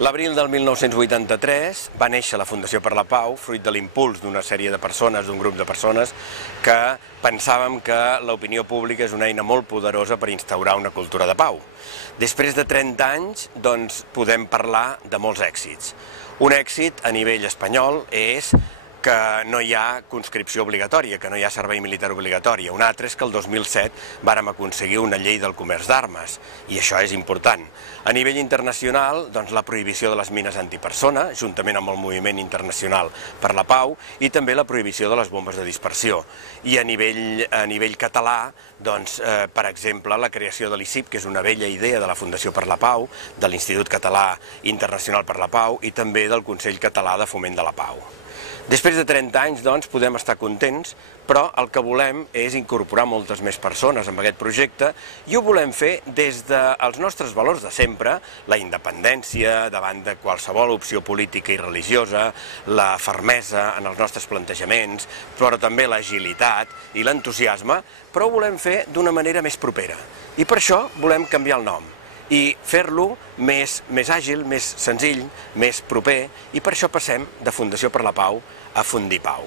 L'abril del 1983 va néixer la Fundació per la Pau, fruit de l'impuls d'una sèrie de persones, d'un grup de persones, que pensàvem que l'opinió pública és una eina molt poderosa per instaurar una cultura de pau. Després de 30 anys, doncs, podem parlar de molts èxits. Un èxit a nivell espanyol és que no hi ha conscripció obligatòria, que no hi ha servei militar obligatori. Un altre és que el 2007 vàrem aconseguir una llei del comerç d'armes, i això és important. A nivell internacional, doncs, la prohibició de les mines antipersona, juntament amb el moviment internacional per la pau, i també la prohibició de les bombes de dispersió. I a nivell català, doncs, per exemple, la creació de l'ICIP, que és una vella idea de la Fundació per la Pau, de l'Institut Català Internacional per la Pau i també del Consell Català de Foment de la Pau. Després de 30 anys, doncs, podem estar contents, però el que volem és incorporar moltes més persones en aquest projecte i ho volem fer des dels nostres valors de sempre, la independència davant de qualsevol opció política i religiosa, la fermesa en els nostres plantejaments, però també l'agilitat i l'entusiasme, però ho volem fer d'una manera més propera. I per això volem canviar el nom i fer-lo més àgil, més senzill, més proper, i per això passem de Fundació per la Pau a Fundipau.